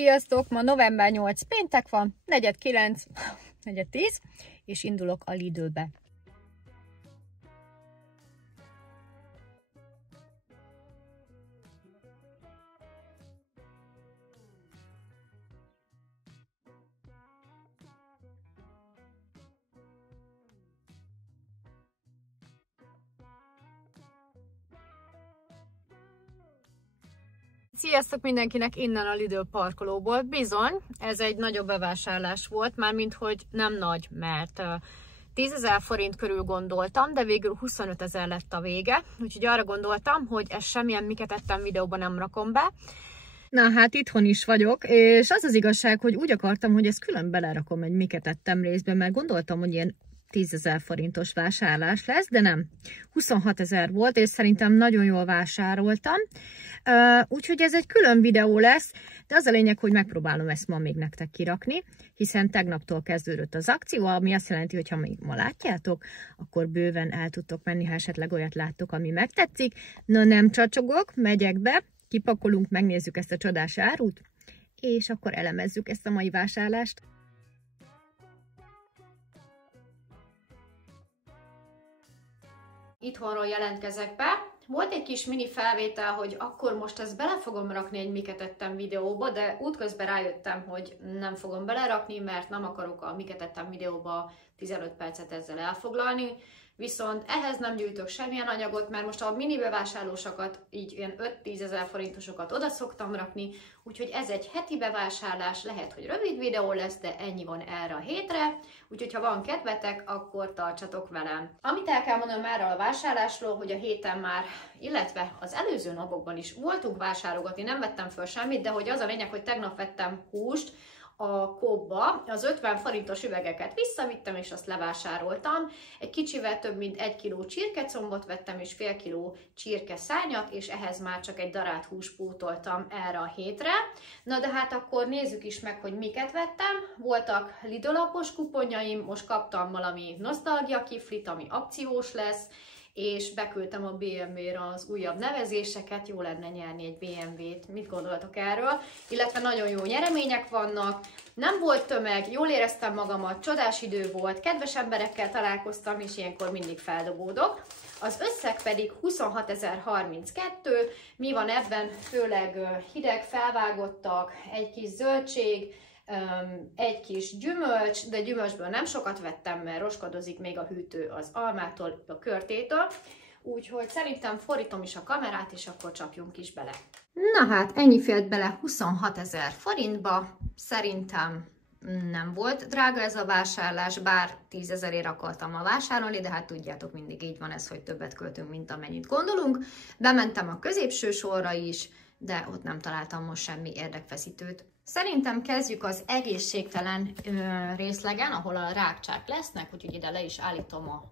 Sziasztok! Ma november 8 péntek van, 4:09, 4:10, és indulok a Lidlbe. Sziasztok mindenkinek innen a Lidl parkolóból. Bizony, ez egy nagyobb bevásárlás volt, mármint hogy nem nagy, mert 10 000 forint körül gondoltam, de végül 25 000 lett a vége. Úgyhogy arra gondoltam, hogy ezt semmilyen miket ettem videóban nem rakom be. Na hát itthon is vagyok, és az az igazság, hogy úgy akartam, hogy ezt külön belerakom egy miket ettem részben, mert gondoltam, hogy ilyen 10 000 forintos vásárlás lesz, de nem. 26 000 volt, és szerintem nagyon jól vásároltam. Úgyhogy ez egy külön videó lesz, de az a lényeg, hogy megpróbálom ezt ma még nektek kirakni, hiszen tegnaptól kezdődött az akció, ami azt jelenti, hogy ha még ma látjátok, akkor bőven el tudtok menni, ha esetleg olyat láttok, ami megtetszik. Na nem csacsogok, megyek be, kipakolunk, megnézzük ezt a csodás árut, és akkor elemezzük ezt a mai vásárlást. Itthonról jelentkezek be. Volt egy kis mini felvétel, hogy akkor most ezt bele fogom rakni egy miket ettem videóba, de útközben rájöttem, hogy nem fogom belerakni, mert nem akarok a miket ettem videóba 15 percet ezzel elfoglalni. Viszont ehhez nem gyűjtök semmilyen anyagot, mert most a mini bevásárlósokat, így ilyen 5-10 000 forintosokat oda szoktam rakni, úgyhogy ez egy heti bevásárlás, lehet, hogy rövid videó lesz, de ennyi van erre a hétre, úgyhogy ha van kedvetek, akkor tartsatok velem. Amit el kell mondanom erről a vásárlásról, hogy a héten már, illetve az előző napokban is voltunk vásárolgatni, nem vettem föl semmit, de hogy az a lényeg, hogy tegnap vettem húst, a Coopba, az 50 forintos üvegeket visszavittem, és azt levásároltam. Egy kicsivel több mint 1 kg csirkecombot vettem, és fél kiló csirkeszárnyat, és ehhez már csak egy darált húst pótoltam erre a hétre. Na de hát akkor nézzük is meg, hogy miket vettem. Voltak Lidl-apos kuponjaim, most kaptam valami nosztalgia kiflit, ami akciós lesz, és beküldtem a BMW-re az újabb nevezéseket, jó lenne nyerni egy BMW-t, mit gondoltok erről? Illetve nagyon jó nyeremények vannak, nem volt tömeg, jól éreztem magamat, csodás idő volt, kedves emberekkel találkoztam, és ilyenkor mindig feldobódok. Az összeg pedig 26.032, mi van ebben? Főleg hideg felvágottak, egy kis zöldség, egy kis gyümölcs, de gyümölcsből nem sokat vettem, mert roskadozik még a hűtő az almától, a körtétől. Úgyhogy szerintem fordítom is a kamerát, és akkor csapjunk is bele. Na hát, ennyi fért bele 26 000 forintba. Szerintem nem volt drága ez a vásárlás, bár 10 000-ért akartam ma vásárolni, de hát tudjátok, mindig így van ez, hogy többet költünk, mint amennyit gondolunk. Bementem a középső sorra is, de ott nem találtam most semmi érdekfeszítőt. Szerintem kezdjük az egészségtelen részlegen, ahol a rákcsák lesznek, úgyhogy ide le is állítom a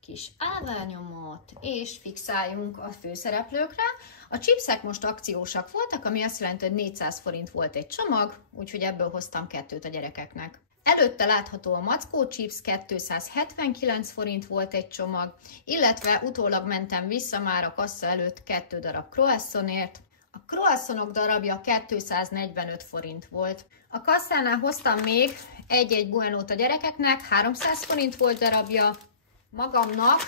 kis állványomot, és fixáljunk a főszereplőkre. A chipsek most akciósak voltak, ami azt jelenti, hogy 400 forint volt egy csomag, úgyhogy ebből hoztam 2 a gyerekeknek. Előtte látható a mackó chips, 279 forint volt egy csomag, illetve utólag mentem vissza már a kassa előtt 2 darab croissantért. A croissontok darabja 245 forint volt. A kasszánál hoztam még egy buenót a gyerekeknek, 300 forint volt darabja, magamnak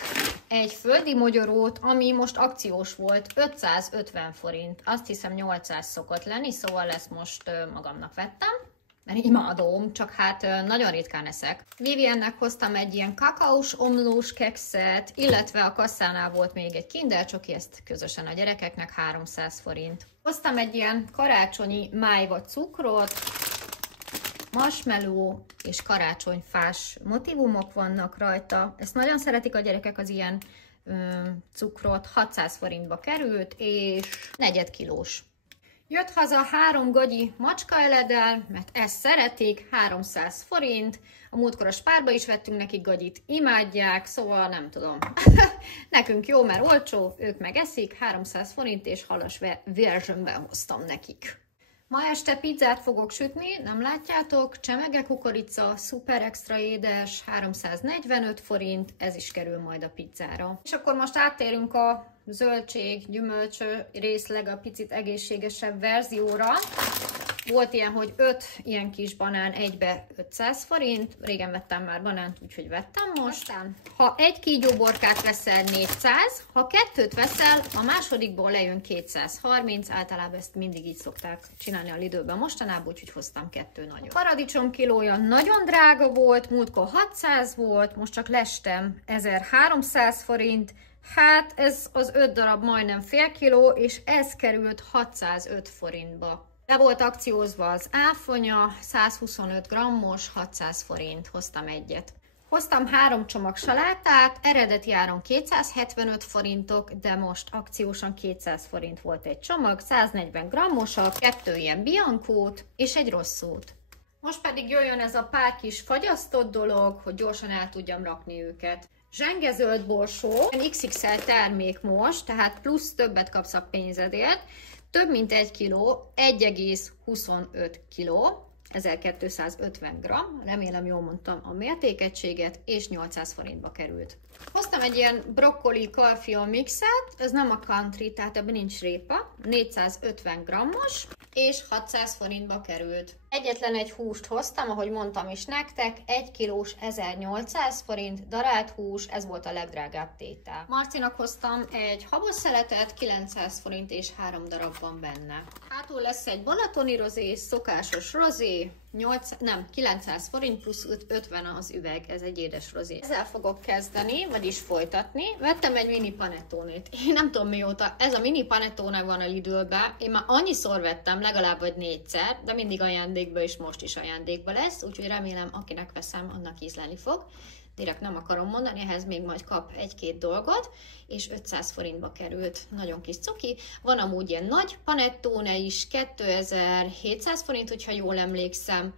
egy földi mogyorót, ami most akciós volt, 550 forint. Azt hiszem 800 szokott lenni, szóval ezt most magamnak vettem, mert imádom, csak hát nagyon ritkán eszek. Viviennek hoztam egy ilyen kakaós omlós kekszet, illetve a kasszánál volt még egy Kinder Csoki, ezt közösen a gyerekeknek 300 forint. Hoztam egy ilyen karácsonyi májva cukrot, marshmallow és karácsonyfás motivumok vannak rajta. Ezt nagyon szeretik a gyerekek, az ilyen cukrot, 600 forintba került, és 4 kilós. Jött haza 3 gagyi macskaeledel, mert ezt szeretik, 300 forint. A múltkor a Spárba is vettünk nekik gagyit, imádják, szóval nem tudom. Nekünk jó, mert olcsó, ők meg eszik, 300 forint és halas versionben hoztam nekik. Ma este pizzát fogok sütni, nem látjátok, csemege kukorica, szuper extra édes, 345 forint, ez is kerül majd a pizzára. És akkor most áttérünk a zöldség, gyümölcs részleg a picit egészségesebb verzióra. Volt ilyen, hogy 5 ilyen kis banán egybe 500 forint. Régen vettem már banánt, úgyhogy vettem most. Ha egy kígyó borkát veszel 400, ha 2-t veszel, a másodikból lejön 230. Általában ezt mindig így szokták csinálni a Lidlben mostanában, úgyhogy hoztam 2 nagyot. A paradicsom kilója nagyon drága volt, múltkor 600 volt, most csak lestem 1300 forint. Hát ez az 5 darab majdnem fél kiló, és ez került 605 forintba. Le volt akciózva az áfonya, 125 grammos, 600 forint, hoztam egyet. Hoztam 3 csomag salátát, eredeti áron 275 forintok, de most akciósan 200 forint volt egy csomag, 140 grammosak, 2 ilyen biankót és egy rosszót. Most pedig jöjjön ez a pár kis fagyasztott dolog, hogy gyorsan el tudjam rakni őket. Zsenge zöld borsó, XXL termék most, tehát plusz többet kapsz a pénzedért, több mint 1 kiló, 1,25 kiló, 1250 g, remélem jól mondtam a mértékegységet, és 800 forintba került. Hoztam egy ilyen brokkoli karfiol mixet, ez nem a country, tehát ebben nincs répa, 450 g-os, és 600 forintba került. Egyetlen egy húst hoztam, ahogy mondtam is nektek, 1 kilós 1800 forint, darált hús, ez volt a legdrágább tétel. Marcinak hoztam egy habosszeletet, 900 forint és 3 darab van benne. Hátul lesz egy balatoni rozé, szokásos rozé, 900 forint plusz 50 az üveg, ez egy édes rozé. Ezzel fogok kezdeni, vagyis folytatni. Vettem egy mini panettónét. Én nem tudom mióta, ez a mini panettone van a Lidlben. Én már annyiszor vettem, legalább vagy 4-szer, de mindig ajándékba és most is ajándékba lesz, úgyhogy remélem, akinek veszem, annak ízleni fog. Direkt nem akarom mondani, ehhez még majd kap 1-2 dolgot, és 500 forintba került, nagyon kis cuki. Van amúgy ilyen nagy panettone is, 2700 forint, hogyha jól emlékszem,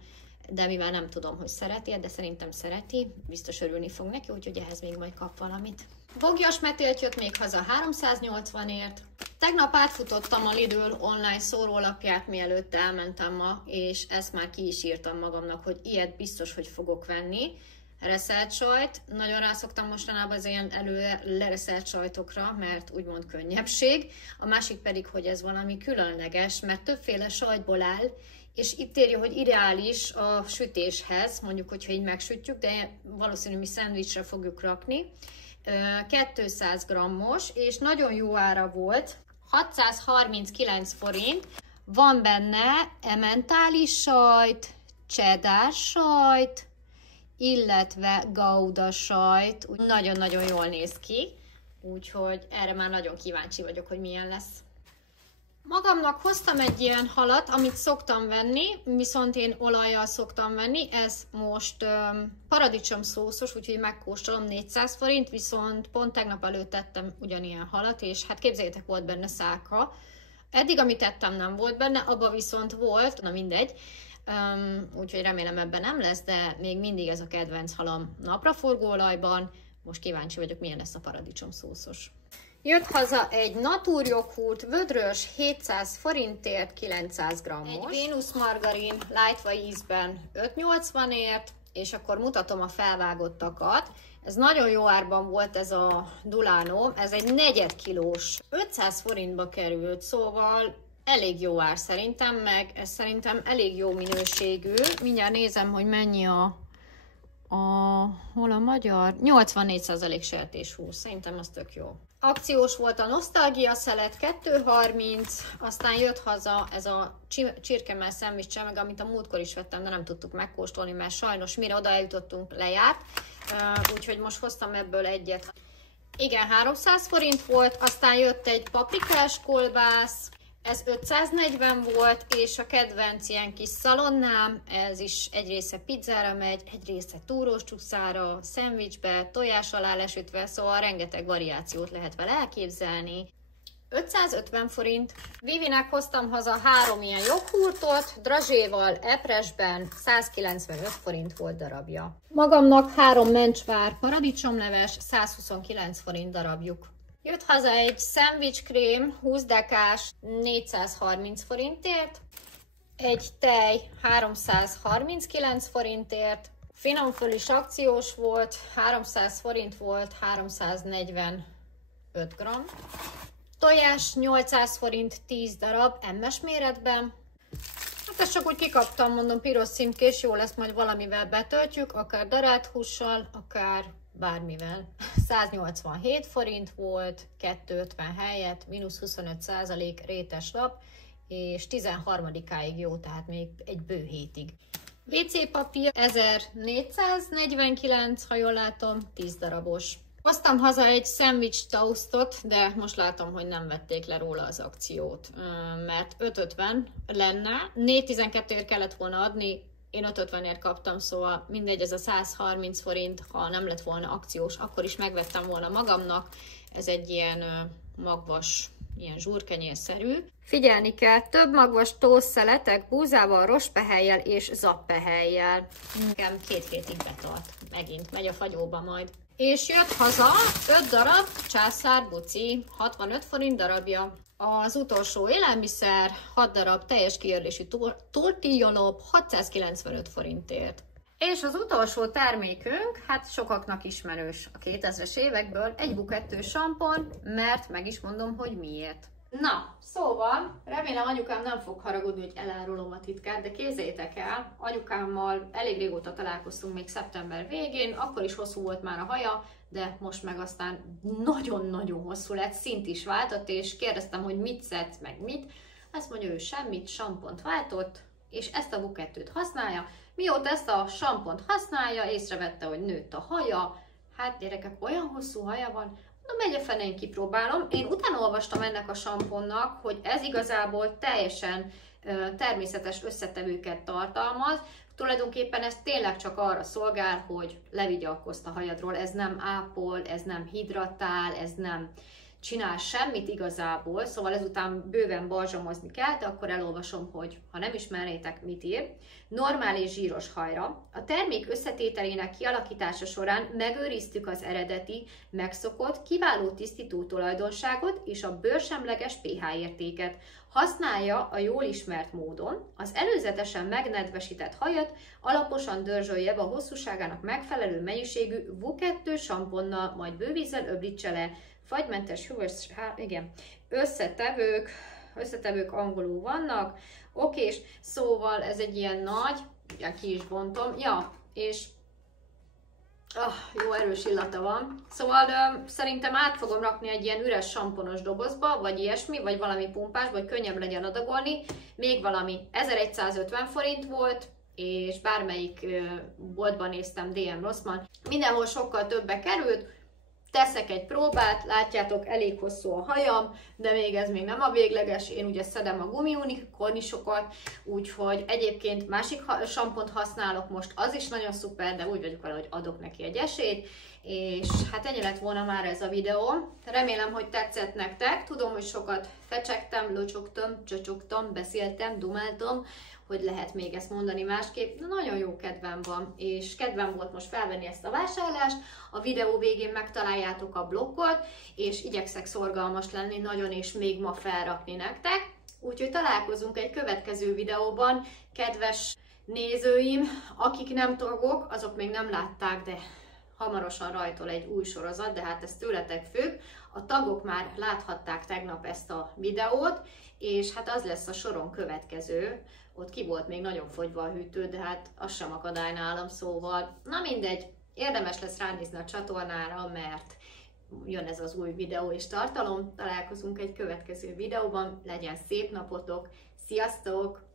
de mivel nem tudom, hogy szereti, de szerintem szereti, biztos örülni fog neki, úgyhogy ehhez még majd kap valamit. Bogyas metélt jött még haza 380-ért. Tegnap átfutottam a Lidl online szórólapját, mielőtt elmentem ma, és ezt már ki is írtam magamnak, hogy ilyet biztos, hogy fogok venni. Reszelt sajt, nagyon rászoktam mostanában az ilyen előre lereszelt sajtokra, mert úgymond könnyebbség. A másik pedig, hogy ez valami különleges, mert többféle sajtból áll, és itt írja, hogy ideális a sütéshez, mondjuk, hogyha így megsütjük, de valószínű mi szendvicsre fogjuk rakni. 200 g-os, és nagyon jó ára volt, 639 forint. Van benne emmentális sajt, cheddar sajt, illetve gouda sajt, nagyon-nagyon jól néz ki, úgyhogy erre már nagyon kíváncsi vagyok, hogy milyen lesz. Magamnak hoztam egy ilyen halat, amit szoktam venni, viszont én olajjal szoktam venni, ez most paradicsom szószos, úgyhogy megkóstolom, 400 forint, viszont pont tegnap előtt tettem ugyanilyen halat, és hát képzeljétek, volt benne szálka. Eddig, amit tettem, nem volt benne, abban viszont volt, na mindegy. Úgyhogy remélem ebben nem lesz, de még mindig ez a kedvenc halam napraforgóolajban. Most kíváncsi vagyok, milyen lesz a paradicsom szószos. Jött haza egy natúrjoghurt vödrös 700 forintért 900 g-os. Egy Vénusz margarin lájtva ízben 580-ért, és akkor mutatom a felvágottakat. Ez nagyon jó árban volt ez a Dulano, ez egy 4 kilós, 500 forintba került, szóval elég jó ár szerintem, meg ez szerintem elég jó minőségű. Mindjárt nézem, hogy mennyi hol a magyar? 84% sertéshús, szerintem az tök jó. Akciós volt a nosztalgia szelet 2,30, aztán jött haza ez a csirkemell szendvics csemeg, amit a múltkor is vettem, de nem tudtuk megkóstolni, mert sajnos mire oda eljutottunk, lejárt. Úgyhogy most hoztam ebből egyet. Igen, 300 forint volt, aztán jött egy paprikás kolbász, ez 540 volt, és a kedvenc ilyen kis szalonnám, ez is egy része pizzára megy, egy része túrós csúszára, szendvicsbe, tojás alá lesütve, szóval rengeteg variációt lehet vele elképzelni. 550 forint. Vivinek hoztam haza 3 ilyen joghurtot, drazséval, epresben, 195 forint volt darabja. Magamnak 3 mencsvár paradicsomleves, 129 forint darabjuk. Jött haza egy szendvicskrém, 20 dekás, 430 forintért, egy tej 339 forintért, finomföl is akciós volt, 300 forint volt, 345 g, tojás 800 forint 10 darab, M-es méretben. A ezt csak úgy kikaptam, mondom, piros címkés, jó lesz, majd valamivel betöltjük, akár darált hússal, akár bármivel. 187 forint volt, 250 helyett, mínusz 25% rétes lap, és 13-áig jó, tehát még egy bő hétig. WC papír 1449, ha jól látom, 10 darabos. Hoztam haza egy szendvics toastot, de most látom, hogy nem vették le róla az akciót, mert 5,50 lenne, 4,12-ért kellett volna adni, én 5,50-ért kaptam, szóval mindegy, ez a 130 forint, ha nem lett volna akciós, akkor is megvettem volna magamnak. Ez egy ilyen magvas, ilyen zsúrkenyérszerű. Figyelni kell, több magvas tószszeletek búzával, rostpehellyel és zappehellyel. Nekem 2 hétig betart, megint megy a fagyóba majd. És jött haza 5 darab császár buci, 65 forint darabja. Az utolsó élelmiszer, 6 darab teljes kiörlésű tortillalop, 695 forintért. És az utolsó termékünk, hát sokaknak ismerős a 2000-es évekből, egy bukettő sampon, mert meg is mondom, hogy miért. Na, szóval, remélem anyukám nem fog haragudni, hogy elárulom a titkát, de képzeljétek el, anyukámmal elég régóta találkoztunk, még szeptember végén, akkor is hosszú volt már a haja, de most meg aztán nagyon-nagyon hosszú lett, szint is váltott, és kérdeztem, hogy mit szedsz, meg mit. Azt mondja, ő semmit, sampont váltott, és ezt a bukettőt használja. Mióta ezt a sampont használja, észrevette, hogy nőtt a haja. Hát gyerekek, olyan hosszú haja van, na megy a fene, én kipróbálom. Én utána olvastam ennek a samponnak, hogy ez igazából teljesen természetes összetevőket tartalmaz. Tulajdonképpen ez tényleg csak arra szolgál, hogy levigye a koszt a hajadról. Ez nem ápol, ez nem hidratál, ez nem csinál semmit igazából, szóval ezután bőven balzsamozni kell, de akkor elolvasom, hogy ha nem ismernétek, mit ír. Normál és zsíros hajra. A termék összetételének kialakítása során megőriztük az eredeti, megszokott, kiváló tisztító tulajdonságot és a bőrsemleges pH értéket. Használja a jól ismert módon, az előzetesen megnedvesített hajat alaposan dörzsölje be a hosszúságának megfelelő mennyiségű VU2 samponnal, majd bővízzel öblítse le. Fagymentes hűvös, igen, összetevők angolul vannak, okés, szóval ez egy ilyen nagy, ugye ki is bontom, ja, és jó erős illata van, szóval szerintem át fogom rakni egy ilyen üres samponos dobozba, vagy ilyesmi, vagy valami pumpásba, hogy könnyebb legyen adagolni, még valami, 1150 forint volt, és bármelyik boltban néztem, DM Rossmann, mindenhol sokkal többe került. Teszek egy próbát, látjátok, elég hosszú a hajam, de még ez még nem a végleges, én ugye szedem a gumiunikornisokat, úgyhogy egyébként másik sampont használok most, az is nagyon szuper, de úgy vagyok vele, hogy adok neki egy esélyt, és hát ennyi lett volna már ez a videó. Remélem, hogy tetszett nektek, tudom, hogy sokat fecsegtem, locsogtam, csocsogtam, beszéltem, dumáltam, hogy lehet még ezt mondani másképp. Na, nagyon jó kedvem van, és kedvem volt most felvenni ezt a vásárlást. A videó végén megtaláljátok a blokkot, és igyekszek szorgalmas lenni nagyon, és még ma felrakni nektek. Úgyhogy találkozunk egy következő videóban, kedves nézőim, akik nem tagok, azok még nem látták, de hamarosan rajtol egy új sorozat, de hát ez tőletek függ. A tagok már láthatták tegnap ezt a videót, és hát az lesz a soron következő. Ott ki volt még nagyon fogyva a hűtő, de hát az sem akadály nálam, szóval na mindegy, érdemes lesz ránézni a csatornára, mert jön ez az új videó és tartalom. Találkozunk egy következő videóban, legyen szép napotok, sziasztok!